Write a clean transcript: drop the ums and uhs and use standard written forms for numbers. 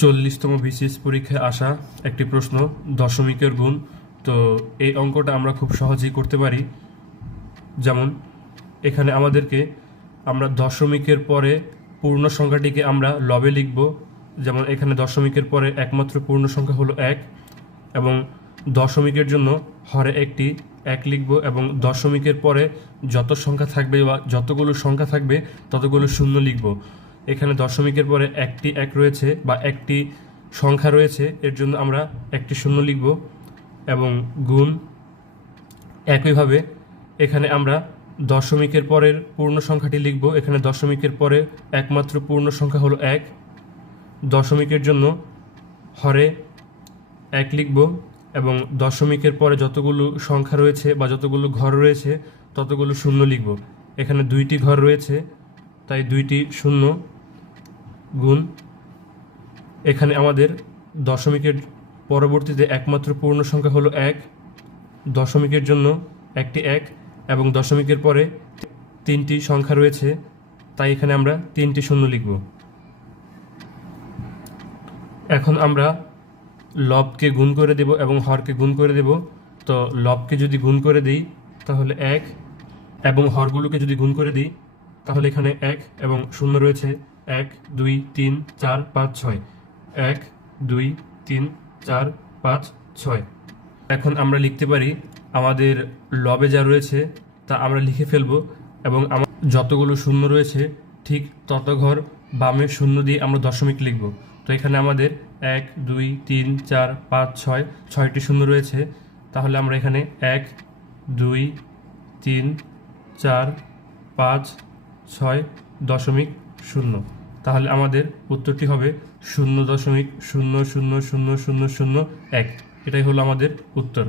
40তম BCS পরীক্ষায় আসা একটি প্রশ্ন, দশমিকের গুণ। তো এই অঙ্কটা আমরা খুব সহজেই করতে পারি। যেমন এখানে আমরা দশমিকের পরে পূর্ণ সংখ্যাটিকে আমরা লবে লিখব। যেমন এখানে দশমিকের পরে একমাত্র পূর্ণ সংখ্যা হলো 1, এবং দশমিকের জন্য হরে একটি 1 লিখব, এবং দশমিকের পরে যত সংখ্যা থাকবে বা যতগুলো সংখ্যা থাকবে ততগুলো শূন্য লিখব। এখানে দশমিকের পরে একটি 1 রয়েছে বা একটি সংখ্যা রয়েছে, এর জন্য আমরা একটি শূন্য লিখব। এবং গুণ একইভাবে এখানে আমরা দশমিকের পরের পূর্ণ সংখ্যাটি লিখব। এখানে দশমিকের পরে একমাত্র পূর্ণ সংখ্যা হলো 1, দশমিকের জন্য হরে 1 লিখব, এবং দশমিকের পরে যতগুলো সংখ্যা রয়েছে বা যতগুলো ঘর রয়েছে ততগুলো শূন্য লিখব। এখানে 2টি ঘর রয়েছে, তাই 2টি শূন্য। গুণ এখানে আমাদের দশমিকের পরবর্তীতে একমাত্র পূর্ণ সংখ্যা হলো 1, দশমিকের জন্য একটি 1, এবং দশমিকের পরে 3টি সংখ্যা রয়েছে, তাই এখানে আমরা 3টি শূন্য লিখব। এখন আমরা লবকে গুণ করে দেব এবং হরকে গুণ করে দেব। তো লবকে যদি গুণ করে দিই তাহলে 1, এবং হরগুলোকে যদি গুণ করে দিই তাহলে এখানে 1 এবং শূন্য রয়েছে। 1 2 3 4 5 6, 1 2 3 4 5 6। এখন আমরা লিখতে পারি, আমাদের লবে যা রয়েছে তা আমরা লিখে ফেলব, এবং যতগুলো শূন্য রয়েছে ঠিক তত ঘর বামে শূন্য দিয়ে আমরা দশমিক লিখব। তো এখানে আমাদের 1 2 3 4 5 6, 6টি শূন্য রয়েছে। তাহলে আমরা এখানে 1 2 3 4 5 6 দশমিক শূন্য। তাহলে আমাদের উত্তরটি হবে 0.0000001। এটাই হলো আমাদের উত্তর।